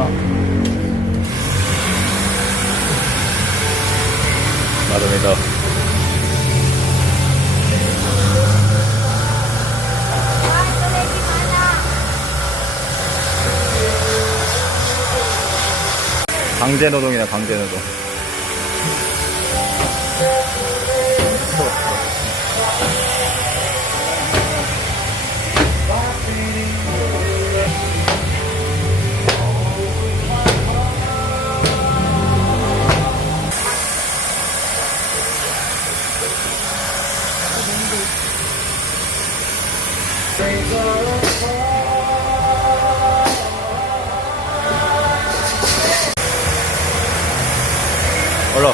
어. 나도 믿어. 강제 노동이야 강제 노동. બોલો